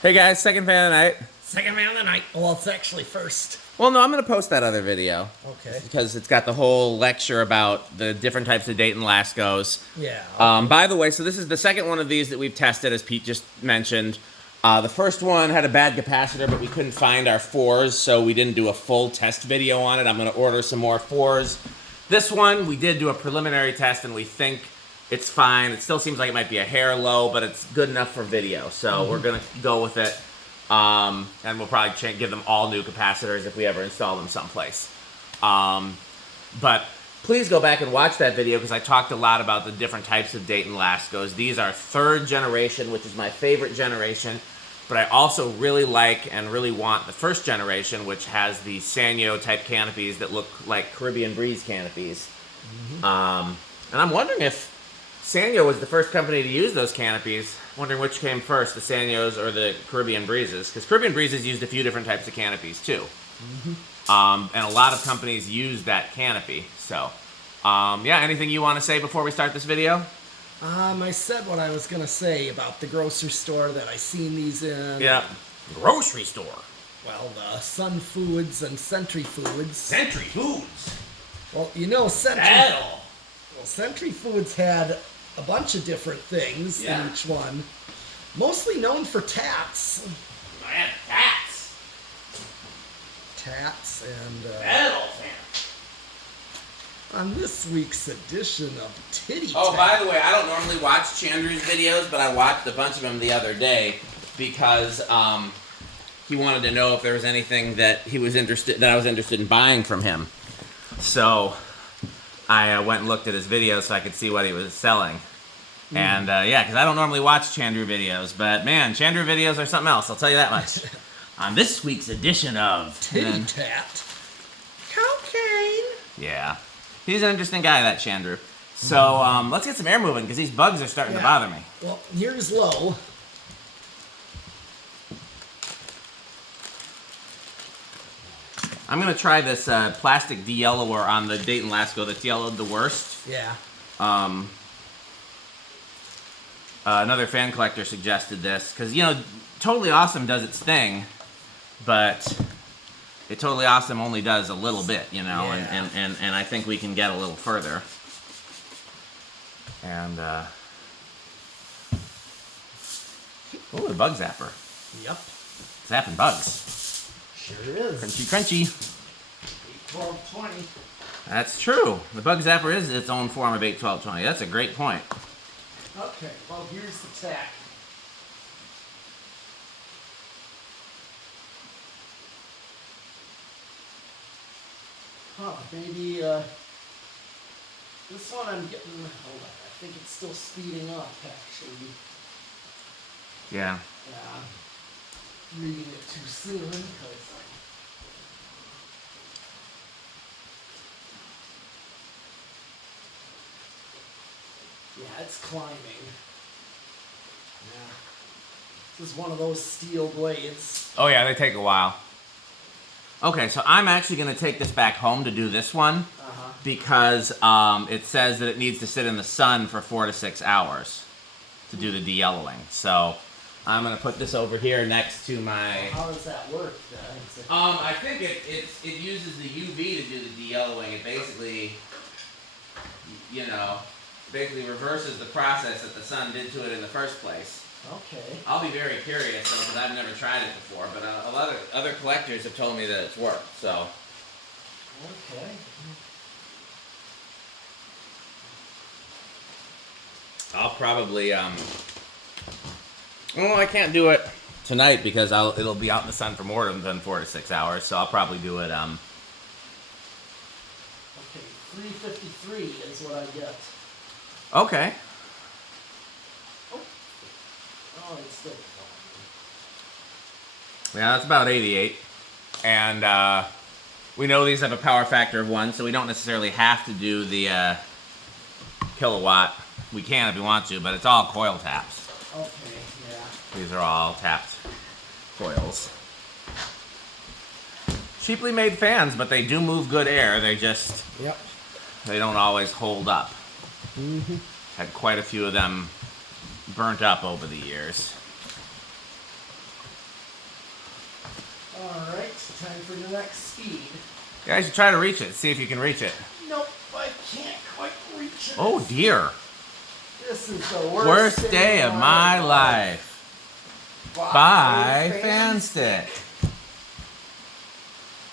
Hey guys, second fan of the night. Second man of the night. Well, it's actually first. Well, no, I'm going to post that other video. Okay. Because it's got the whole lecture about the different types of Dayton Laskos. Yeah. Okay. By the way, so this is the second one of these that we've tested, as Pete just mentioned. The first one had a bad capacitor, but we couldn't find our 4s, so we didn't do a full test video on it. I'm going to order some more 4s. This one, we did do a preliminary test, and we think it's fine. It still seems like it might be a hair low, but it's good enough for video. So we're going to go with it. And we'll probably give them all new capacitors if we ever install them someplace. But please go back and watch that video because I talked a lot about the different types of Dayton Laskos. These are 3rd generation, which is my favorite generation. But I also really like and really want the 1st generation, which has the Sanyo type canopies that look like Caribbean Breeze canopies. And I'm wondering if Sanyo was the first company to use those canopies. Wondering which came first, the Sanyos or the Caribbean Breezes. Because Caribbean Breezes used a few different types of canopies too. And a lot of companies use that canopy. So, yeah, anything you want to say before we start this video? I said what I was going to say about the grocery store that I seen these in. Yeah. Grocery store. Well, the Sun Foods and Century Foods. Century Foods. Well, you know, Century Foods had a bunch of different things in each one. Mostly known for tats. Man, tats. Tats and... Metal on this week's edition of Titty Oh, Tat. by the way, I don't normally watch Chandru's videos, but I watched a bunch of them the other day because he wanted to know if there was anything that I was interested in buying from him. So I went and looked at his videos so I could see what he was selling. And yeah, because I don't normally watch Chandru videos, but man, Chandru videos are something else, I'll tell you that much. On this week's edition of Titty Tat. Cocaine. Yeah. He's an interesting guy, that Chandru. So let's get some air moving, because these bugs are starting to bother me. Well, here's low. I'm going to try this plastic de-yellower on the Dayton Lasko that's yellowed the worst. Yeah. Another fan collector suggested this, because, you know, Totally Awesome does its thing, but it Totally Awesome only does a little bit, you know, and I think we can get a little further. And, oh, the bug zapper. Yep. Zapping bugs. Sure is. Crunchy, crunchy. 1220. That's true. The bug zapper is its own form of 8-12-20. That's a great point. Okay, well, here's the tack. Huh, maybe, this one I'm getting, hold on, I think it's still speeding up, actually. Yeah. Yeah. Reading it too soon, because yeah, it's climbing. Yeah. This is one of those steel blades. Oh yeah, they take a while. Okay, so I'm actually going to take this back home to do this one because it says that it needs to sit in the sun for 4 to 6 hours to do the de-yellowing. So I'm going to put this over here next to my... How does that work? I think it uses the UV to do the de-yellowing. It basically, you know, reverses the process that the sun did to it in the first place. Okay. I'll be very curious though, because I've never tried it before, but a lot of other collectors have told me that it's worked, so. Okay. I'll probably, well, I can't do it tonight because it'll be out in the sun for more than 4 to 6 hours, so I'll probably do it, Okay, 353 is what I get. Okay. Oh, it's still Yeah, that's about 88. And we know these have a power factor of 1, so we don't necessarily have to do the kilowatt. We can if we want to, but it's all coil taps. Okay, yeah. These are all tapped coils. Cheaply made fans, but they do move good air. They just, they don't always hold up. Had quite a few of them burnt up over the years. for the next speed. Yeah, I should try to reach it. See if you can reach it. Nope, I can't quite reach it. Oh dear. This is the worst, Worst day of my life. Bye, fan stick.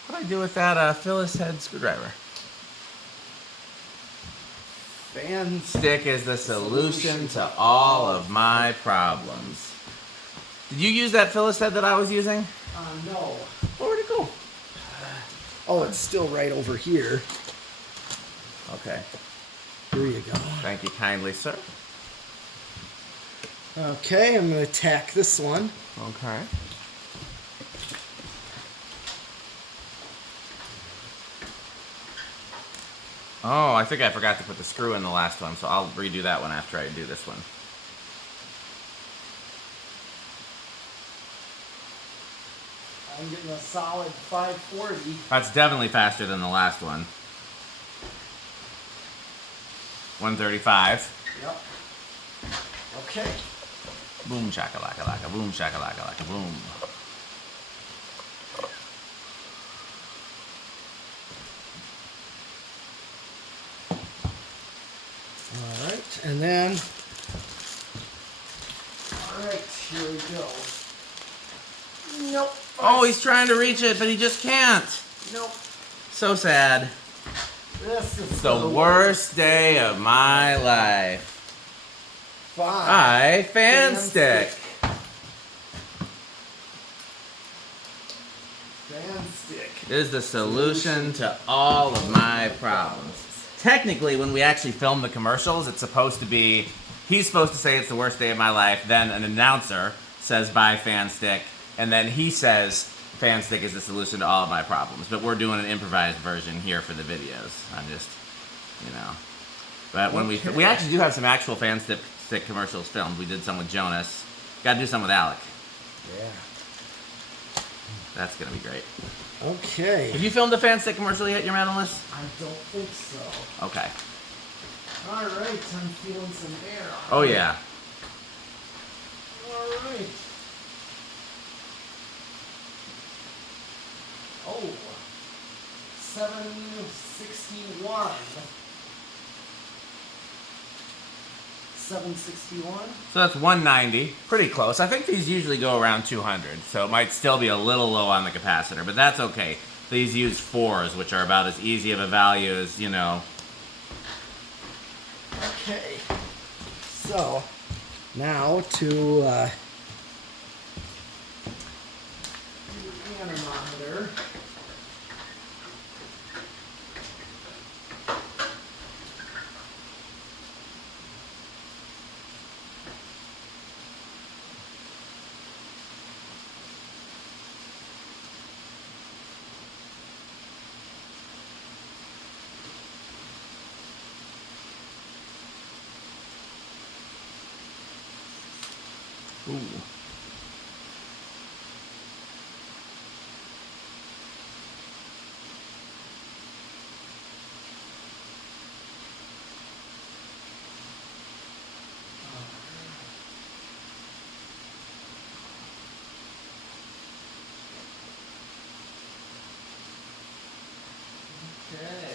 What do I do with that Phyllis head screwdriver? Fan Stick is the solution to all of my problems. Did you use that Phyllis head that I was using? No. Where'd it go? Oh, it's still right over here. Okay. Here you go. Thank you kindly, sir. Okay, I'm going to tack this one. Okay. Oh, I think I forgot to put the screw in the last one, so I'll redo that one after I do this one. I'm getting a solid 540. That's definitely faster than the last one. 135. Yep. Okay. Boom shakalaka laka, boom shakalaka laka, boom. All right, and then, all right, here we go. Nope. Oh, he's trying to reach it, but he just can't. Nope. So sad. This is The worst day of my life. Bye. Fan stick. Fan stick. Is the solution to all of my problems. Technically, when we actually film the commercials, it's supposed to be, he's supposed to say it's the worst day of my life, then an announcer says bye fan stick, and then he says fan stick is the solution to all of my problems. But we're doing an improvised version here for the videos. I'm just, you know. But when we actually do have some actual fan stick commercials filmed. We did some with Jonas. Got to do some with Alec. Yeah. That's gonna be great. Okay. Have you filmed a fan stick commercial yet, your medalist? I don't think so. Okay. All right, I'm feeling some air. Oh yeah. All right. Oh, 761. 761. So that's 190. Pretty close. I think these usually go around 200, so it might still be a little low on the capacitor, but that's okay. These use 4s, which are about as easy of a value as, you know. Okay. So, now to the anemometer. Ooh. Okay.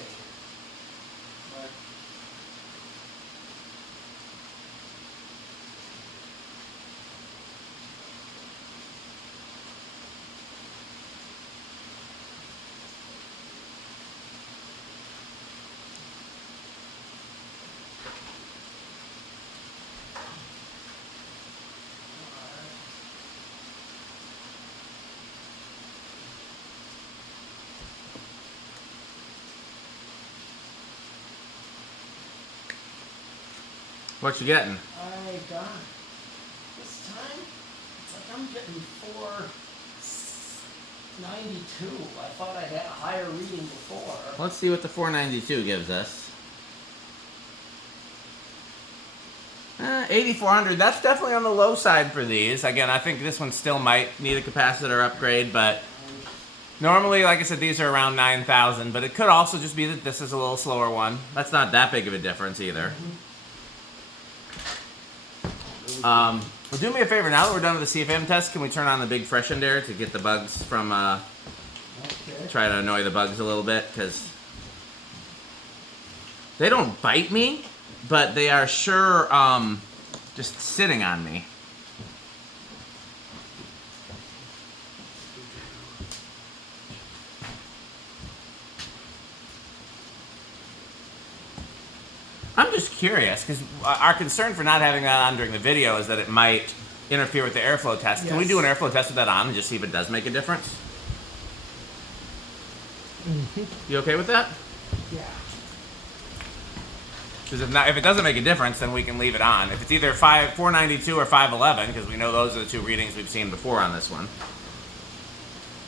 What you getting? I got this time. It's like I'm getting 492. I thought I had a higher reading before. Let's see what the 492 gives us. 8400. That's definitely on the low side for these. Again, I think this one still might need a capacitor upgrade, but normally, like I said, these are around 9,000, but it could also just be that this is a little slower one. That's not that big of a difference either. Well, do me a favor, now that we're done with the CFM test, can we turn on the big freshen air to get the bugs from Okay. Try to annoy the bugs a little bit, because they don't bite me, but they are sure just sitting on me. I'm just curious, because our concern for not having that on during the video is that it might interfere with the airflow test. Can we do an airflow test with that on and just see if it does make a difference? You okay with that? Yeah. Because if it doesn't make a difference, then we can leave it on. If it's either 492 or 511, because we know those are the two readings we've seen before on this one.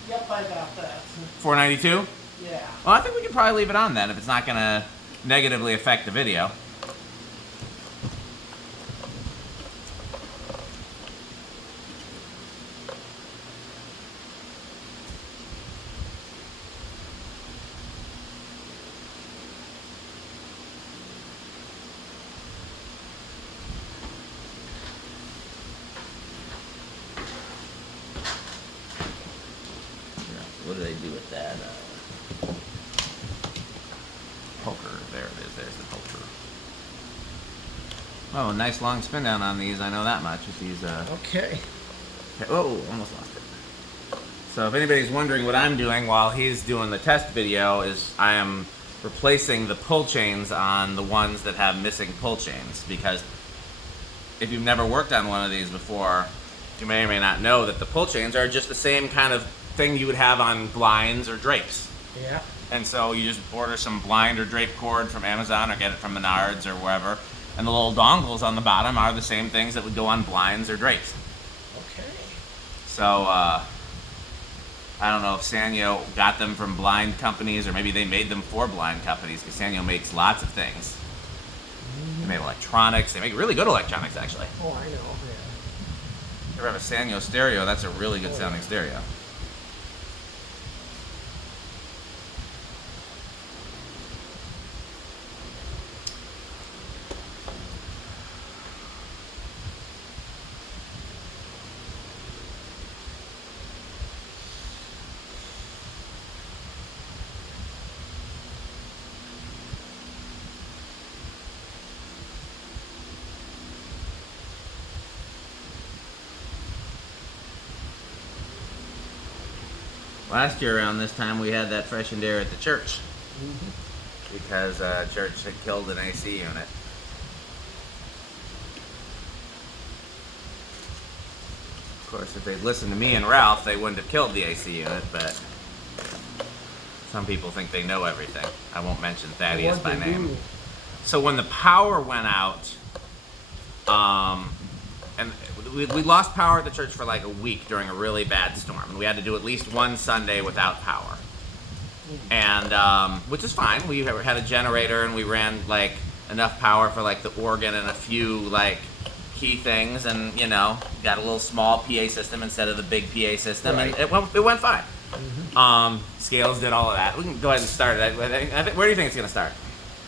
Yep, I got that. 492? Yeah. Well, I think we can probably leave it on then if it's not going to negatively affect the video. What do they do with that? Poker. There it is. There's the poker. Oh, a nice long spin down on these. I know that much with these. Okay. Oh, almost lost it. So if anybody's wondering what I'm doing while he's doing the test video, is I am replacing the pull chains on the ones that have missing pull chains, because if you've never worked on one of these before, you may or may not know that the pull chains are just the same kind of thing you would have on blinds or drapes. Yeah. And so you just order some blind or drape cord from Amazon or get it from Menards or wherever, and the little dongles on the bottom are the same things that would go on blinds or drapes. Okay. So I don't know if Sanyo got them from blind companies, or maybe they made them for blind companies, because Sanyo makes lots of things. They make electronics. They make really good electronics, actually. Oh, I know. Yeah. If you ever have a Sanyo stereo, that's a really good sounding stereo. Last year around this time, we had that freshened air at the church, because church had killed an AC unit. Of course, if they'd listened to me and Ralph, they wouldn't have killed the AC unit, but some people think they know everything. I won't mention Thaddeus by name. So when the power went out, and we lost power at the church for like a week during a really bad storm, and we had to do at least one Sunday without power. And which is fine. We had a generator, and we ran like enough power for like the organ and a few like key things, and you know, got a little small PA system instead of the big PA system, right. And it went fine. Scales did all of that. We can go ahead and start it. I think, where do you think it's gonna start?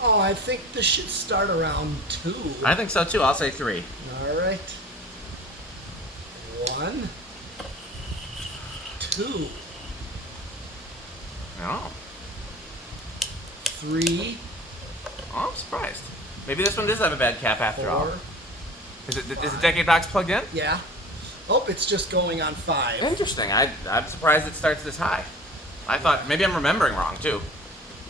Oh, I think this should start around 2. I think so too. I'll say 3. All right. 1, 2. Oh. 3. Oh, I'm surprised. Maybe this one does have a bad cap after 4. all. Is the decade box plugged in? Yeah. Oh, it's just going on 5. Interesting. I'm surprised it starts this high. I thought maybe I'm remembering wrong too.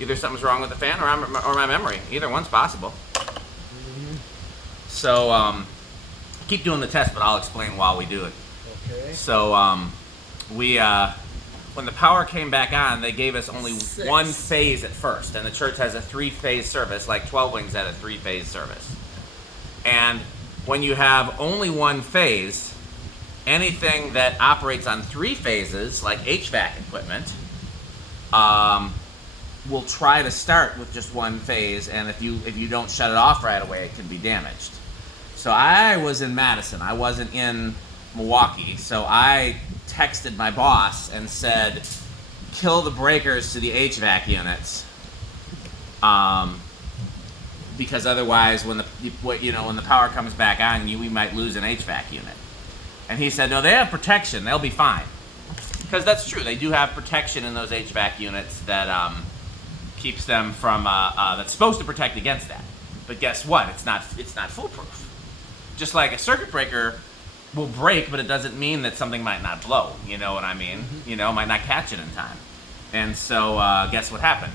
Either something's wrong with the fan or my memory. Either one's possible. So keep doing the test, but I'll explain while we do it. Okay. So we when the power came back on, they gave us only 6. one phase at first, and the church has a 3-phase service, like 12 Wings had a 3-phase service. And when you have only one phase, anything that operates on 3 phases, like HVAC equipment, will try to start with just one phase, and if you don't shut it off right away, it can be damaged. So I was in Madison. I wasn't in Milwaukee. So I texted my boss and said, kill the breakers to the HVAC units. Because otherwise, when the power comes back on, we might lose an HVAC unit. And he said, no, they have protection. They'll be fine. Because that's true. They do have protection in those HVAC units that keeps them from that's supposed to protect against that. But guess what? It's not foolproof. Just like a circuit breaker will break, but it doesn't mean that something might not blow. You know what I mean? Mm-hmm. You know, might not catch it in time. And so guess what happened?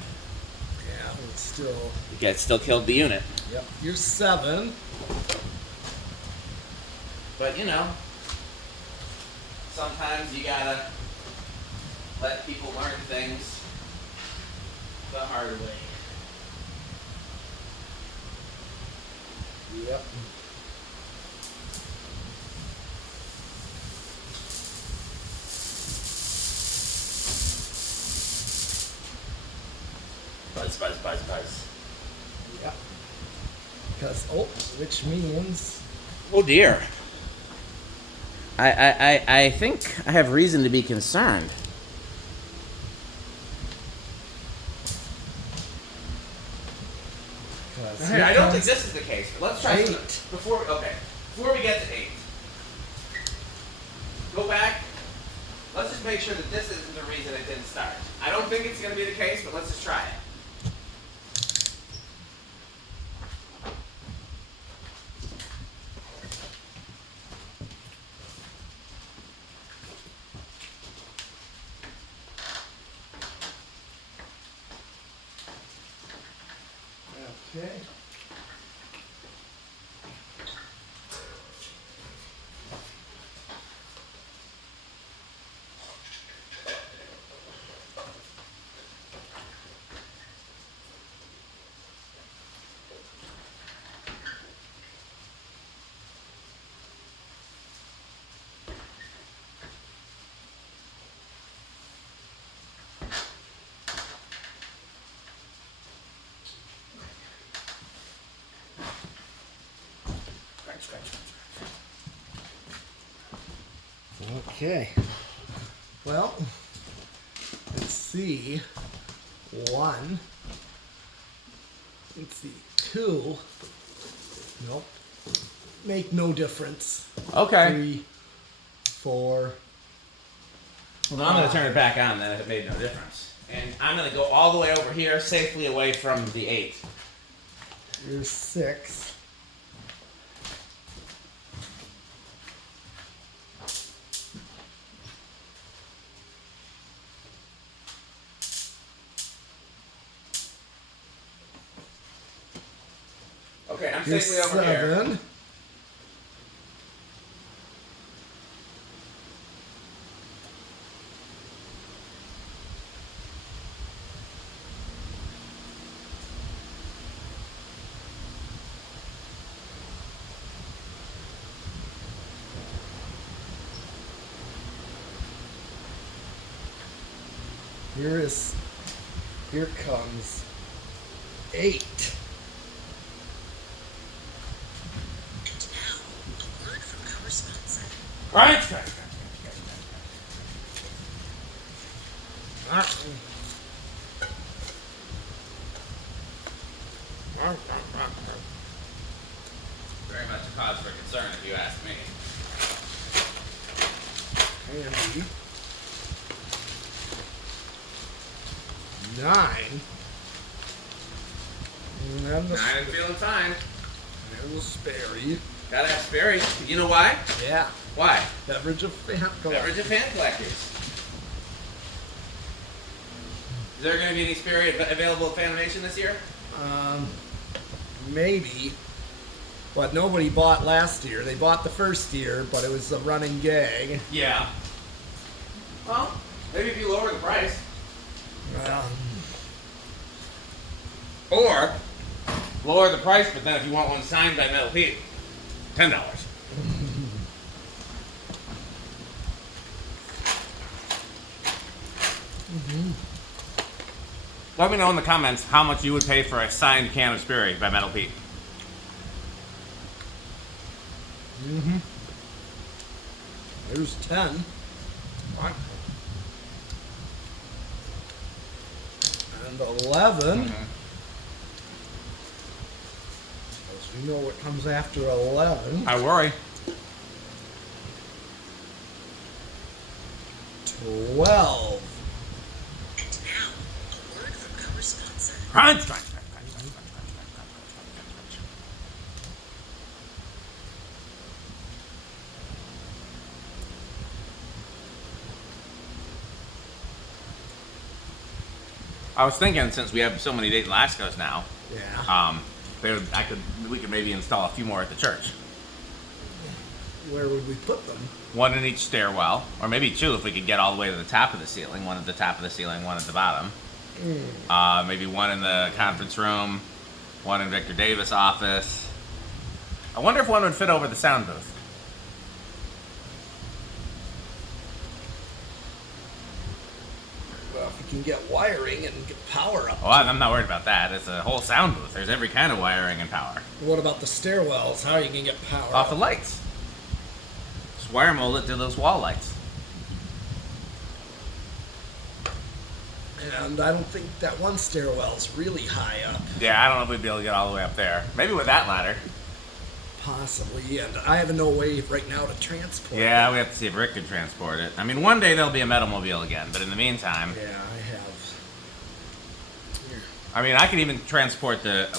Yeah, it's still. It still killed the unit. Yep. You're 7. But you know, sometimes you gotta let people learn things the hard way. Yep. Buzz, buzz, buzz, buzz. Yep. Because which means. Oh dear. I think I have reason to be concerned. Hey, I don't think this is the case, but let's try 8. Before we get to 8. Go back. Let's just make sure that this isn't the reason it didn't start. I don't think it's going to be the case, but let's just try it. Okay. Okay. Well, let's see. 1. Let's see. 2. Nope. Make no difference. Okay. 3, 4. Well, I'm going to turn it back on then if it made no difference. And I'm going to go all the way over here, safely away from the 8. You're 6. Okay, I'm You're safely over here. 7. Here comes 8. All right. Very much a cause for concern, if you ask me. Handy. 9. And then the 9 and feeling fine. and the Sperry. Gotta have Sperry. You know why? Yeah. Why? Beverage of fan Beverage of fan collectors. Is there going to be any Sperry available at Fanimation this year? Maybe. But nobody bought last year. They bought the first year, but it was a running gag. Yeah. Well, maybe if you lower the price. Or lower the price, but then if you want one signed by Metal Pete, $10. Let me know in the comments how much you would pay for a signed can of Sperry by Metal Pete. There's 10. And 11. As we know what comes after 11. I worry. 12. Now, a word from our sponsor. Crunch, crunch, crunch, crunch, crunch, crunch, crunch, crunch, crunch, crunch. I was thinking, since we have so many Dayton Laskos now, Yeah. we could maybe install a few more at the church. Where would we put them? One in each stairwell, or maybe two if we could get all the way to the top of the ceiling. One at the top of the ceiling, one at the bottom. Maybe one in the conference room, one in Victor Davis' office. I wonder if one would fit over the sound booth. Well, if we can get wiring and get power up. Oh, I'm not worried about that. It's a whole sound booth. There's every kind of wiring and power. What about the stairwells? How are you going to get power Off the up? lights. Just wire mold it to those wall lights. And I don't think that one stairwell's really high up. Yeah, I don't know if we'd be able to get all the way up there. Maybe with that ladder. Possibly, and I have no way right now to transport Yeah, it. we have to see if Rick can transport it. I mean, one day there'll be a Metalmobile again, but in the meantime, Yeah, I have. Here. I mean, I could even transport the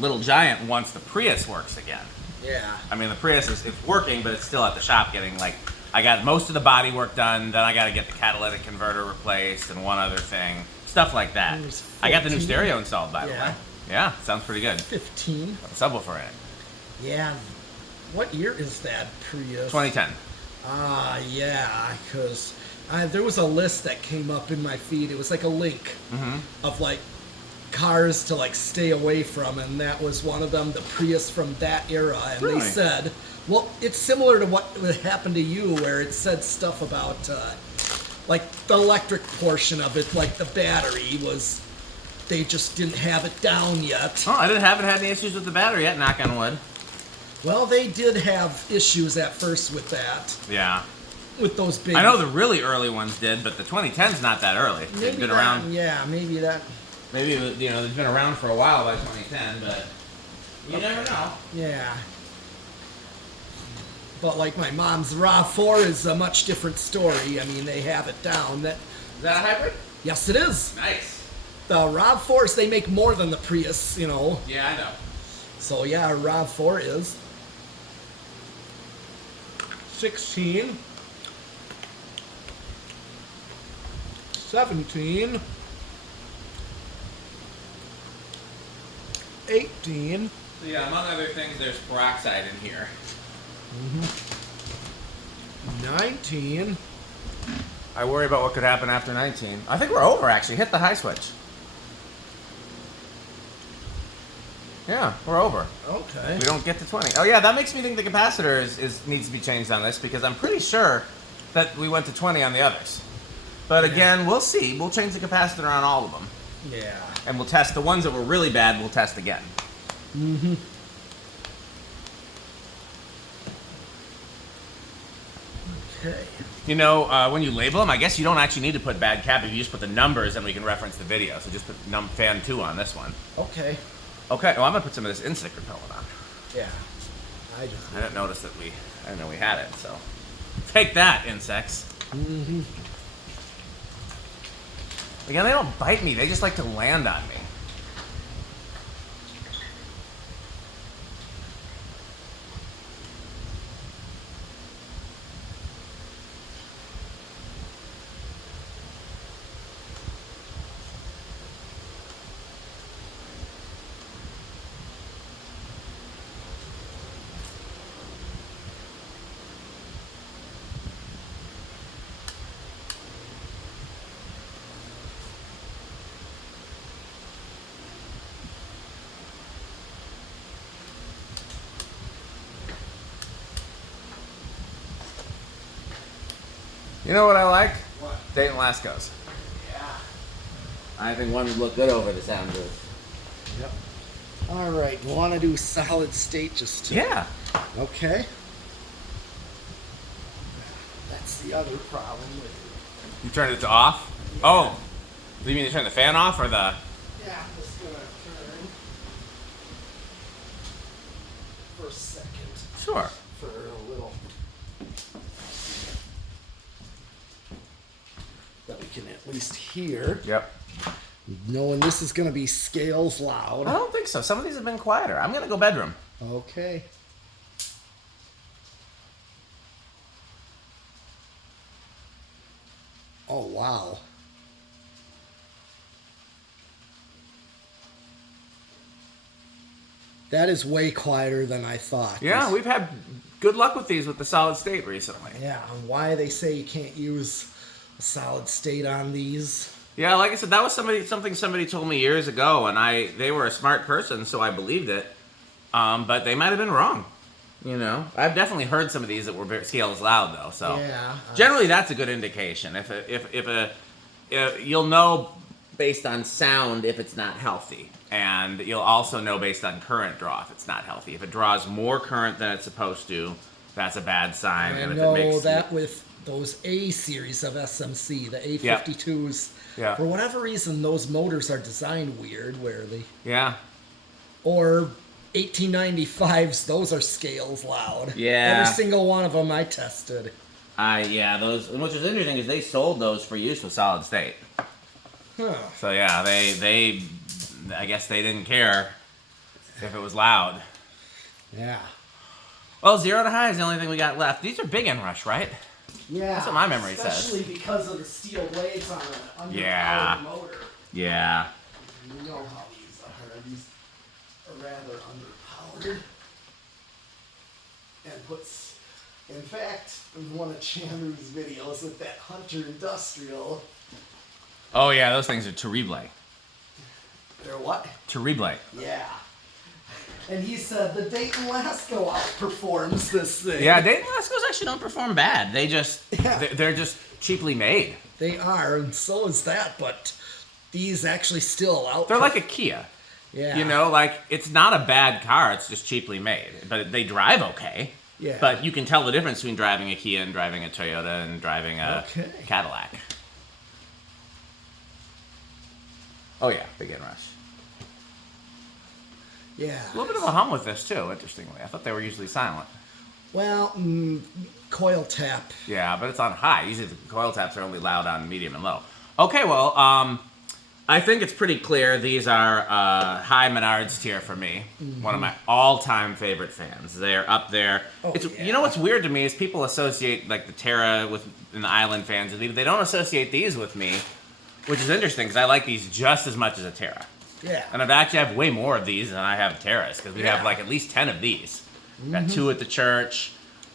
Little Giant once the Prius works again. Yeah. I mean, the Prius it's working, but it's still at the shop getting like. I got most of the body work done. Then I got to get the catalytic converter replaced and one other thing, stuff like that. There's I got the new 14. stereo installed, by the Yeah. way. Yeah, sounds pretty good. 15. Got the subwoofer in it. Yeah. What year is that Prius? 2010. Ah, yeah, because there was a list that came up in my feed. It was like a link of like cars to like stay away from, and that was one of them, the Prius from that era. And Really? they said, well, it's similar to what happened to you, where it said stuff about like the electric portion of it, like the battery was, they just didn't have it down yet. Oh, I haven't had any issues with the battery yet. Knock on wood. Well, they did have issues at first with that, Yeah. with those big. I know the really early ones did, but the 2010's not that early. They've Maybe been that- around. Yeah, maybe that. Maybe they've been around for a while by 2010, but you never know. Yeah. But like my mom's RAV4 is a much different story. I mean, they have it down. That Is that a hybrid? yes, it is. Nice. The RAV4s, they make more than the Prius, you know. Yeah, I know. So yeah, RAV4 is 16, 17, 18. So yeah, among other things, there's peroxide in here. 19. I worry about what could happen after 19. I think we're over, actually. Hit the high switch. Yeah, we're over. Okay. We don't get to 20. Oh yeah, that makes me think the capacitor needs to be changed on this, because I'm pretty sure that we went to 20 on the others. But again, we'll see. We'll change the capacitor on all of them. Yeah. And we'll test the ones that were really bad, we'll test again. Okay. You know, when you label them, I guess you don't actually need to put bad cap. If you just put the numbers, and we can reference the video. So just put fan 2 on this one. Okay. Okay, well, I'm going to put some of this insect repellent on. Yeah. I didn't notice that I didn't know we had it, so. Take that, insects. Again, they don't bite me. They just like to land on me. You know what I like? What? Dayton Laskos. Yeah. I think one would look good over the sound booth. Yep. All right. You want to do solid state just to... Yeah. Okay. That's the other problem with You turned it to off? Oh. Do you mean to turn the fan off or the... Yeah, I'm just gonna turn for a second Sure. for a little. can at least hear. Yep. Knowing this is going to be scales loud. I don't think so. Some of these have been quieter. I'm gonna go bedroom. Okay. Oh, wow. That is way quieter than I thought. Yeah, we've had good luck with these with the solid state recently. Yeah, why they say you can't use a solid state on these. Yeah, like I said, that was something somebody told me years ago, and they were a smart person, so I believed it. But they might have been wrong. You know, I've definitely heard some of these that were very scales loud though. So yeah, generally, that's a good indication. If you'll know based on sound if it's not healthy, and you'll also know based on current draw if it's not healthy. If it draws more current than it's supposed to, that's a bad sign. I and if know it makes that with those A series of SMC, the A52s. Yeah. For whatever reason, those motors are designed weird, where they or 1895s, those are scales loud. Yeah. Every single one of them I tested. Those. Which is interesting is they sold those for use with solid state. Huh. So yeah, they I guess they didn't care if it was loud. Yeah. Well, 0 to high is the only thing we got left. These are big inrush, right? Yeah. That's what my memory says. Especially because of the steel blades on an underpowered Yeah. motor. Yeah. You know how these are. These are rather underpowered. And puts, in fact, in one of Chandru's videos with that Hunter Industrial. Oh yeah, those things are terrible. They're what? Terrible. Yeah. And he said the Dayton Lasko outperforms this thing. Yeah, Dayton Laskos actually don't perform bad. They just Yeah. they're just cheaply made. They are, and so is that, but these actually still out. They're like a Kia. Yeah. You know, like it's not a bad car, it's just cheaply made. But they drive okay. Yeah. But you can tell the difference between driving a Kia and driving a Toyota and driving a Okay. Cadillac. Oh yeah, big inrush. Yeah. A little bit of a hum with this too, interestingly. I thought they were usually silent. Well, coil tap. Yeah, but it's on high. Usually the coil taps are only loud on medium and low. Okay, well, I think it's pretty clear these are high Menards tier for me. Mm-hmm. One of my all-time favorite fans. They're up there. Oh, You yeah. know what's weird to me is people associate like the Terra and the Island fans. They don't associate these with me, which is interesting because I like these just as much as a Terra. Yeah. And I've actually have way more of these than I have Terras because we have like at least 10 of these. Got 2 at the church.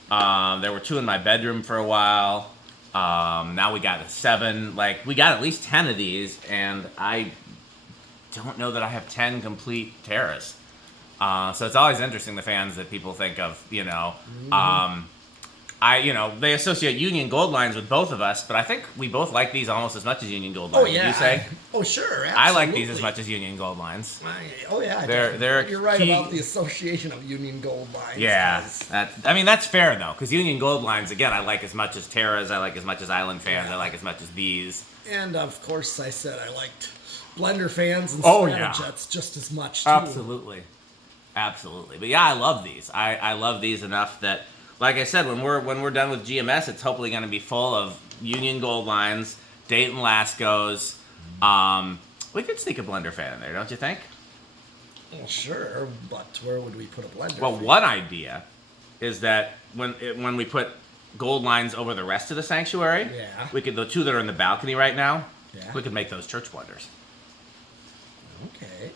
There were 2 in my bedroom for a while. Now we got 7. Like we got at least 10 of these, and I don't know that I have 10 complete Terras. So it's always interesting the fans that people think of. You know, they associate Union Gold lines with both of us, but I think we both like these almost as much as Union Gold lines. Oh yeah. Would you say? Oh sure. Absolutely. I like these as much as Union Gold lines. Oh yeah. They're You're right key- about the association of Union Gold lines. Yeah, 'cause- that's fair though, because Union Gold lines again, I like as much as Terras, I like as much as Island fans, I like as much as these. And of course, I said I liked Blender fans and Oh, yeah. Stratojets just as much too. Absolutely. But yeah, I love these. I love these enough that, like I said, when we're done with GMS, it's hopefully going to be full of Union Gold lines, Dayton Laskos. We could sneak a Blender fan in there, don't you think? Well, sure, but where would we put a Blender? Well, fan? one idea is that when we put gold lines over the rest of the sanctuary, Yeah. we could, the 2 that are in the balcony right now, Yeah. we could make those church blenders. Okay.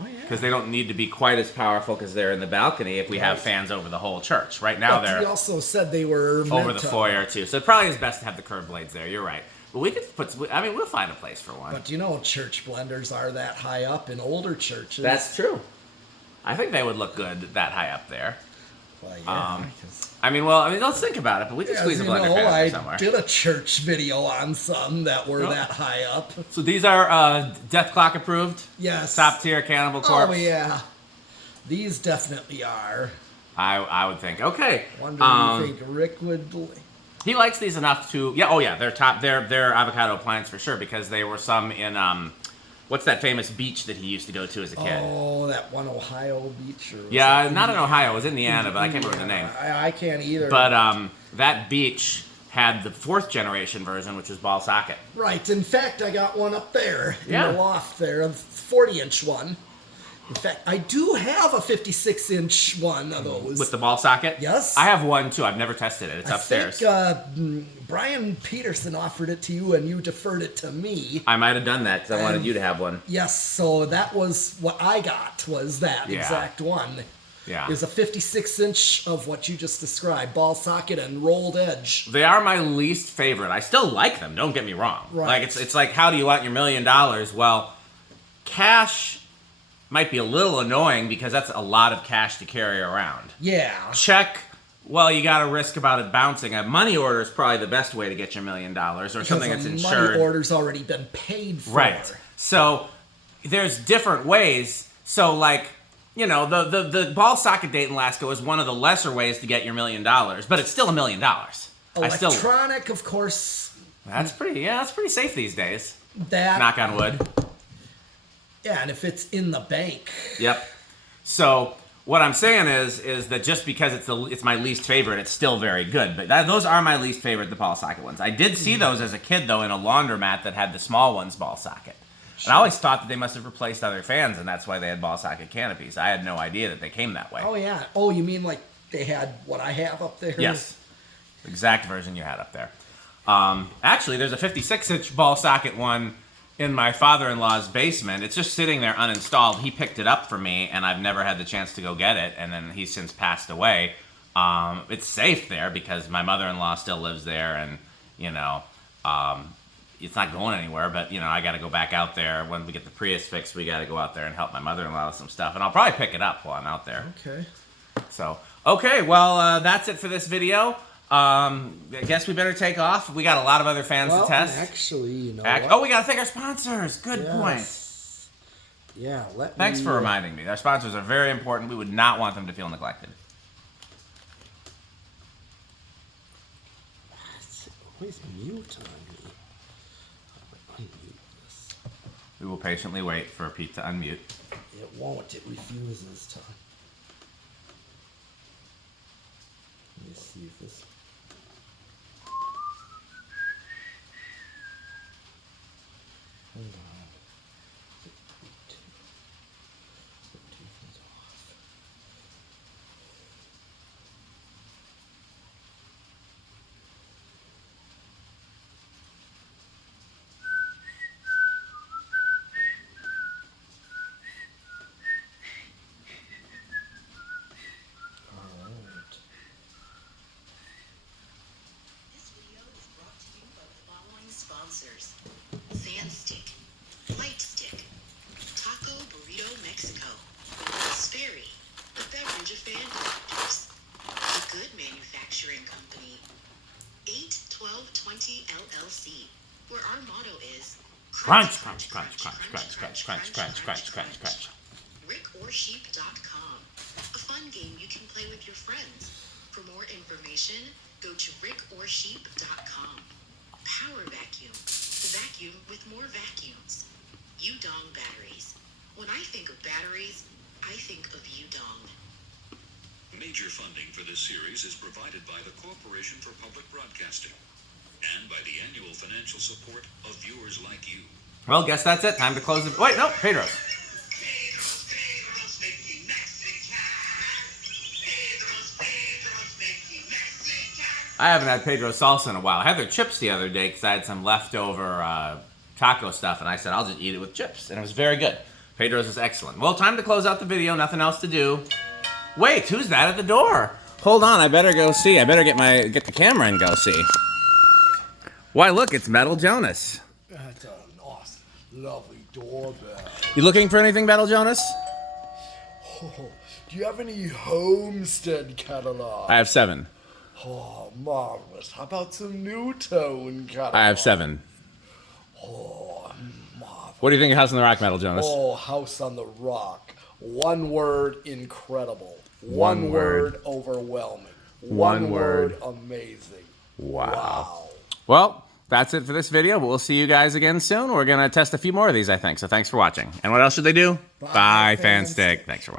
Oh yeah. Because they don't need to be quite as powerful because they're in the balcony if we have Right. fans over the whole church. Right now But he they're also said they were over meant the to- foyer too. So it probably is best to have the curved blades there. You're right. But we could we'll find a place for one. But you know, church blenders are that high up in older churches. That's true. I think they would look good that high up there. Well, yeah. Let's think about it, but we could squeeze a you Blender know, fan in there I somewhere. did a church video on some that were Oh. that high up. So these are Death Clock approved? Yes. Top tier Cannibal Corpse? Oh yeah. These definitely are. I would think. Okay. Wonder if you think Rick would. He likes these enough to they're top they're avocado appliance for sure because they were some in what's that famous beach that he used to go to as a kid? Oh, that one Ohio beach. Or was Yeah, that not in Indiana? Ohio, it was Indiana, but I can't remember the name. I can't either. But that beach had the 4th generation version, which was ball socket. Right. In fact, I got one up there in Yeah. the loft there, a 40-inch one. In fact, I do have a 56-inch one of those. With the ball socket? Yes. I have one too. I've never tested it. It's upstairs. I think Brian Peterson offered it to you and you deferred it to me. I might have done that because I wanted you to have one. Yes, so that was what I got, was that Yeah. exact one. Yeah. It was a 56-inch of what you just described, ball socket and rolled edge. They are my least favorite. I still like them, don't get me wrong. Right. Like it's like, how do you want your $1 million? Well, cash might be a little annoying because that's a lot of cash to carry around. Yeah. Check, well, you got to risk about it bouncing. A money order is probably the best way to get your $1 million, or something that's Because insured. money order's already been paid for. Right. So there's different ways. So like, you know, the ball socket Dayton Lasko is one of the lesser ways to get your $1 million, but it's still $1 million. Electronic, of course. That's pretty safe these days. That. Knock on wood. Yeah, and if it's in the bank. Yep. So what I'm saying is that just because it's my least favorite, it's still very good. But those are my least favorite, the ball socket ones. I did see those as a kid though in a laundromat that had the small ones ball socket. And I always thought that they must have replaced other fans, and that's why they had ball socket canopies. I had no idea that they came that way. Oh, yeah. Oh, you mean like they had what I have up there? Yes. Exact version you had up there. Actually, there's a 56-inch ball socket one in my father-in-law's basement. It's just sitting there uninstalled. He picked it up for me, and I've never had the chance to go get it, and then he's since passed away. It's safe there because my mother-in-law still lives there, and, you know, it's not going anywhere, but, you know, I got to go back out there. When we get the Prius fixed, we got to go out there and help my mother-in-law with some stuff, and I'll probably pick it up while I'm out there. Okay. So, okay, well, that's it for this video. I guess we better take off. We got a lot of other fans to test. Actually, you know Oh, we got to thank our sponsors. Good point. Yeah, Thanks for reminding me. Our sponsors are very important. We would not want them to feel neglected. Always mute on me. Unmute this. We will patiently wait for Pete to unmute. It won't. It refuses to. Let me see if this. Hold on. Bluetooth is off. Alright. This video is brought to you by the following sponsors: Sandstick, Light Stick, Taco Burrito Mexico, Sperry, the beverage of fan collectors, The Good Manufacturing Company, 81220 LLC, where our motto is Crunch, crunch, crunch, crunch, crunch, crunch, crunch, crunch, crunch, crunch, crunch. RickOrSheep.com, a fun game you can play with your friends. For more information, go to RickOrSheep.com. Power Vacuum, the vacuum with more vacuums. Udong batteries. When I think of batteries, I think of Udong. Major funding for this series is provided by the Corporation for Public Broadcasting and by the annual financial support of viewers like you. Well, guess that's it. Time to close the... Wait, no, Pedro's. I haven't had Pedro's salsa in a while. I had their chips the other day because I had some leftover taco stuff, and I said, I'll just eat it with chips. And it was very good. Pedro's is excellent. Well, time to close out the video. Nothing else to do. Wait, who's that at the door? Hold on, I better go see. I better get the camera and go see. Why, look, it's Metal Jonas. That's an awesome, lovely doorbell. You looking for anything, Metal Jonas? Oh, do you have any Homestead catalog? I have 7. Oh, marvelous. How about some New Tone catalog? I have 7. Oh, marvelous. What do you think of House on the Rock, Metal Jonas? Oh, House on the Rock. One word, incredible. One word. Overwhelming. One word. Amazing. Wow. Well, that's it for this video, but we'll see you guys again soon. We're going to test a few more of these, I think. So thanks for watching. And what else should they do? Bye, Fanstick. Thanks for watching.